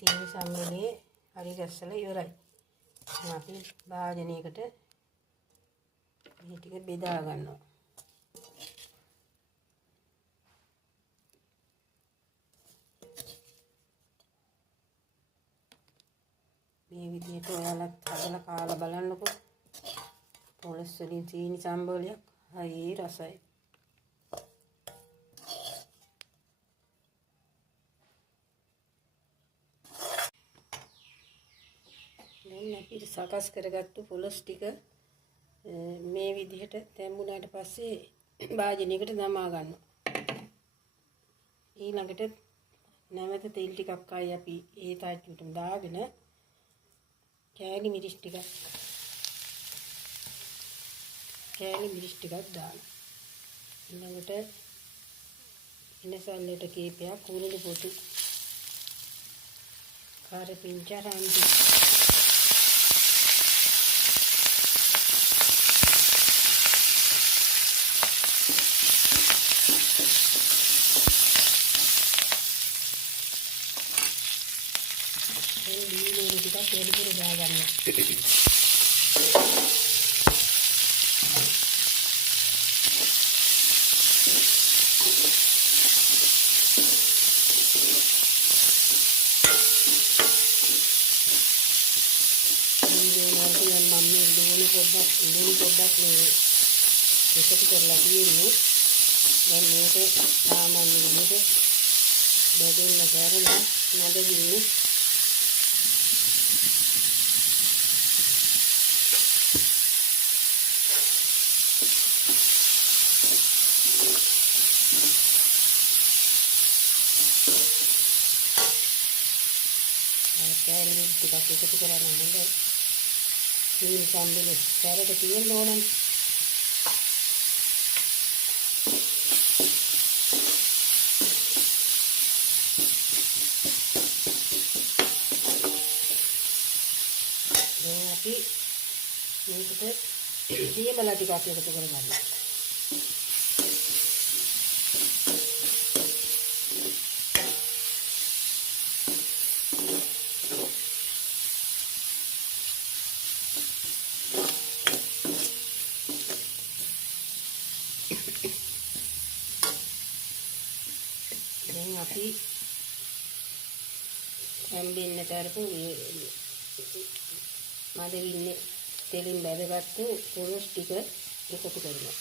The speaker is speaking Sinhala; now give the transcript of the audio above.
සීනි සම්බලේ හරි ගැස්සලා ඉවරයි. අපි භාජනයකට මේ ටික බෙදා ගන්නවා. මේ විදිහට ඔයාලත් හදලා කාලා බලන්නකෝ. පොලස් වලින් සීනි සම්බලයක් හරි රසයි. දැන් අපි සකස් කරගත්තු පොලස් ටික මේ විදිහට තැම්බුණාට පස්සේ භාජනයකට දමා ගන්නවා. ඊළඟට නැවත තෙල් ටිකක් ආයි අපි ඒ තාච්චුවටම දාගෙන කෑලි මිරිස් ටිකක් දානවා. ඊළඟට ඉනසල්ලට කීපයක් කුරුළු පොතු කාරපිංච රාම්පි වැඩිපුර දාගන්න. පොඩ්ඩක් මේ එකතු කරලා තියෙන්නේ. දැන් මේක සාමාන්‍ය විදිහට බෙදෙන්න බැරලා නැදගින්නේ. කෑලි ටිකක් එකතු කරලා හොඳයි. සීනි සම්බලේ සැරට තියෙන්න ඕනනේ. දැන් අපි මේකට දියමලා ටිකක් එකතු කරගන්නවා. දැන් අපි හැම්බෙන්න තරපු මඩගින්නේ තෙලින් බැදගත්තු පොලොස් ටික එකතු කරනවා.